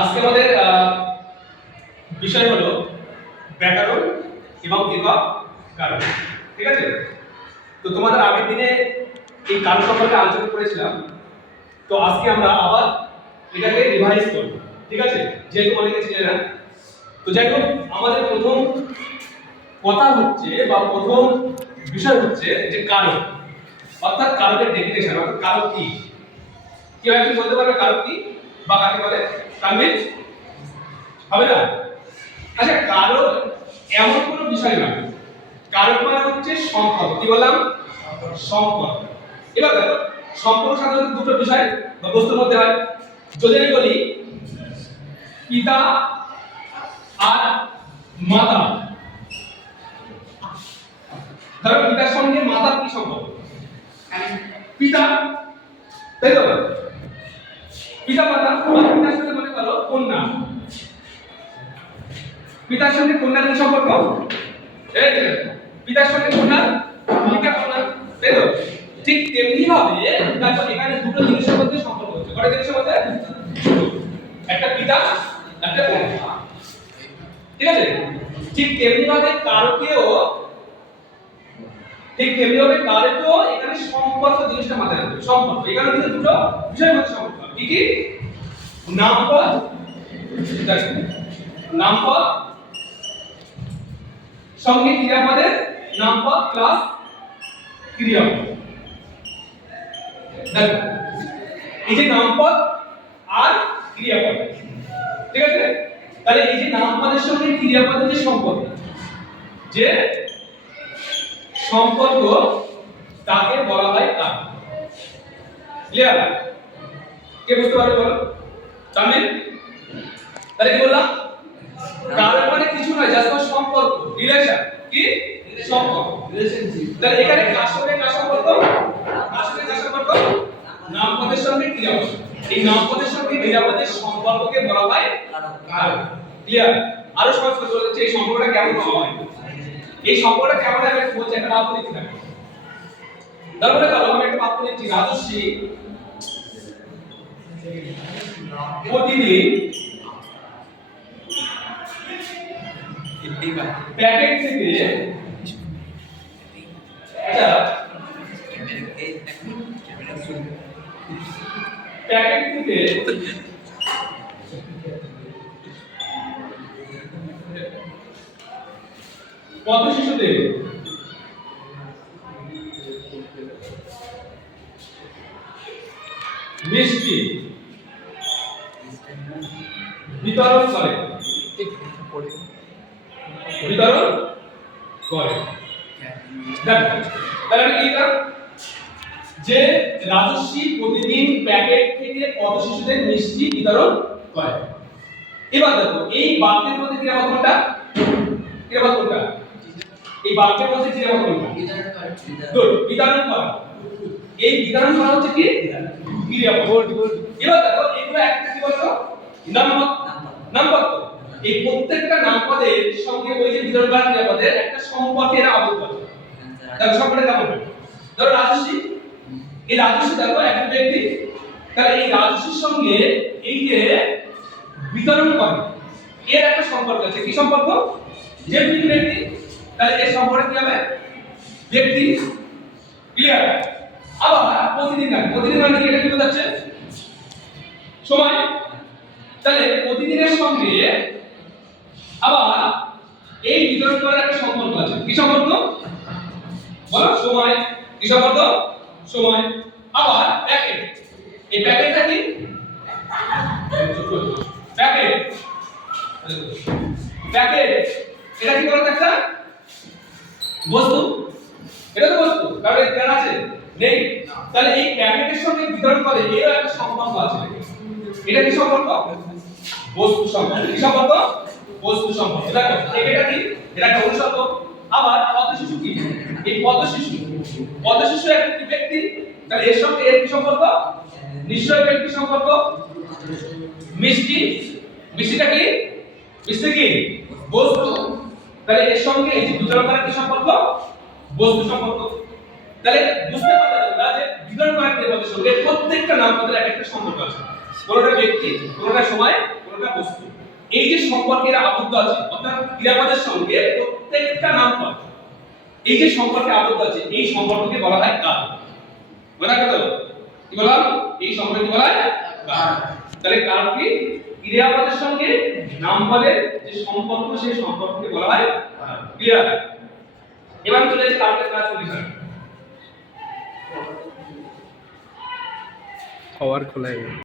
আজকে আমাদের বিষয় হলো ব্যাকরণ এবং একক কারণ। ঠিক আছে, তো তোমাদের আগের দিনে এই কারণ সম্পর্কে আলোচনা করেছিলাম, তো আজকে আমরা আবার এটাকে রিভাইজ করব। ঠিক আছে, যেহেতু অনেকে ছিলেন না, তো যাই হোক আমাদের প্রথম কথা হচ্ছে বা প্রথম বিষয় হচ্ছে যে কারণ, অর্থাৎ কারণের ডেফিনেশন। অর্থাৎ কারণ কি, কেউ একজন বলতে পারবে কারণ কি বা কাকে বলে? তানভীর হবে না? আচ্ছা, কারণ এমন কোনো বিষয় না, কারণ মানে হচ্ছে সম্পর্ক। কি বললাম? সম্পর্ক। এবার দেখো, সম্পর্ক সাধারণত দুটো বিষয় বা বস্তুর মধ্যে হয়। যদি আমি বলি পিতা আর মাতা, ধরো পিতার সঙ্গে মাতার কি সম্পর্ক? পিতা, তাই তো? পিতা মাতা, পিতার সাথে মনে করো কন্যা, পিতার সঙ্গে কন্যার কি সম্পর্ক? এই যে পিতার সঙ্গে কন্যার ভূমিকা কন্যা, তাই তো? ঠিক তেমনি ভাবে দেখো এখানে দুটো জিনিসের মধ্যে সম্পর্ক হচ্ছে। কয়টা জিনিসের মধ্যে? একটা পিতা, একটা কন্যা। ঠিক আছে, ঠিক তেমনি ভাবে কারকেও এখানে সম্পর্ক জিনিসটা মাথায় রাখবে। সম্পর্ক এখানে কিন্তু দুটো বিষয়ের মধ্যে সম্পর্ক। কি কি? নামপদ, নামপদ সঙ্গে ক্রিয়াপদের, নামপদ প্লাস ক্রিয়াপদ। দেখো এই যে নামপদ আর ক্রিয়াপদ, ঠিক আছে? তাহলে এই যে নামপদের সঙ্গে ক্রিয়াপদের যে সম্পর্ক, তাকে বলা হয় কারণ। ক্লিয়ার? কে বুঝতে পারবে বলো? তামিল? তাহলে কি বললাম? কারণ মানে কিছু নয়, জাস্ট সম্পর্ক, রিলেশন। কি? সম্পর্ক, রিলেশনশিপ। তাহলে এখানে কার সঙ্গে কার সম্পর্ক? কার সঙ্গে কার সম্পর্ক? নামপদের সঙ্গে ক্রিয়াপদ। এই নামপদের সঙ্গে ক্রিয়াপদের সম্পর্ককে বলা হয় কারণ। ক্লিয়ার? আরো সহজ করে বলতে এই সম্পর্কটা কেমন হয়? এই সম্পর্কটা কেমন হয় আমি বলছি, একটা বাক্য লিখতে থাকি। তারপরে ধরো আমি একটা বাক্য লিখছি, রাজশ্রী প্রতিদিন প্যাকেট থেকে কত শিশুদের মিষ্টি বিতরণ করে? বিতরণ করে। তাহলে আমি কি লিখলাম? যে রাজশ্রী প্রতিদিন প্যাকেট থেকে কত শিশুদের মিষ্টি বিতরণ করে। এবার দেখো এই বাক্যের মধ্যে ক্রিয়াপদ কোনটা? ক্রিয়াপদ কোনটা? এই বাক্যের মধ্যে ক্রিয়াপদ কোনটা? গুড, বিতরণ করা। এই বিতরণ করা হচ্ছে কি? ক্রিয়াপদ। এবার দেখো এগুলো একটা কি বলতো? নামপদ। নামপদ। এই প্রত্যেকটা নামপদের সঙ্গে ওই যে বিতরণ করা ক্রিয়াপদের একটা সম্পর্ক এরা আবদ্ধ আছে। দেখো সম্পর্কটা কেমন? ধরো রাজশ্রী, এই রাজশ্রী দেখো একটা ব্যক্তি, তাহলে এই রাজশ্রীর সঙ্গে এই যে বিতরণ করে এর একটা সম্পর্ক আছে। কি সম্পর্ক? যে ব্যক্তি, তাহলে এর সম্পর্ক কি হবে? ব্যক্তি। ক্লিয়ার? আবার প্রতিদিন না, প্রতিদিন মানে এটা কি বোঝাচ্ছে? সময়। তাহলে প্রতিদিনের সঙ্গে আবার এই বিতরণ করার একটা সম্পর্ক আছে। কি সম্পর্ক? বলো সময়। কি সম্পর্ক? সময়। আবার প্যাকেট, এই প্যাকেটটা কি? প্যাকেট। প্যাকেট এটা কি বলতে একটা বস্তু? এটা তো বস্তু, কারণ এর প্রাণ আছে নেই। তাহলে এই প্যাকেটের সঙ্গে বিতরণ করে এর একটা সম্পর্ক আছে। এটা কি সম্পর্ক? বস্তু সম্পর্ক। কি সম্পর্ক? বস্তু সম্পর্ক। দেখো এটা কি? এটা একটা অনুসর্গ। আবার পদ শিশু কি? এই পদ শিশু একটা ব্যক্তি, তাহলে এর সঙ্গে এর কি সম্পর্ক? নিশ্চয় ব্যক্তি সম্পর্ক। মিষ্টি, মিষ্টিটা কি? মিষ্টি কি? বস্তু। তাহলে এর সঙ্গে এই যে বিতরণ করার কি সম্পর্ক? বস্তু সম্পর্ক। তাহলে বুঝতে পারলে তোমরা যে বিতরণ করার ক্রিয়াপদের সঙ্গে প্রত্যেকটা নামপদের একটা সম্পর্ক আছে। কোনটা ব্যক্তি, কোনটা সময়, গোটা বস্তু। এই যে সম্পর্কে এরা আবদ্ধ আছে, অর্থাৎ ক্রিয়াপদের সঙ্গে প্রত্যেকটা নামপদ এই যে সম্পর্কে আবদ্ধ আছে, এই সম্পর্ককে বলা হয় কার। মনে রাখো তো, কি বললাম? এই সম্পর্কে বলা হয় কার। তাহলে কার কি? ক্রিয়াপদের সঙ্গে নামপদের যে সম্পর্ক, সেই সম্পর্ককে বলা হয় কার। ক্লিয়ার? এবার চলে যাচ্ছে কারকে ক্লাস পজিশন। পাওয়ার খোলা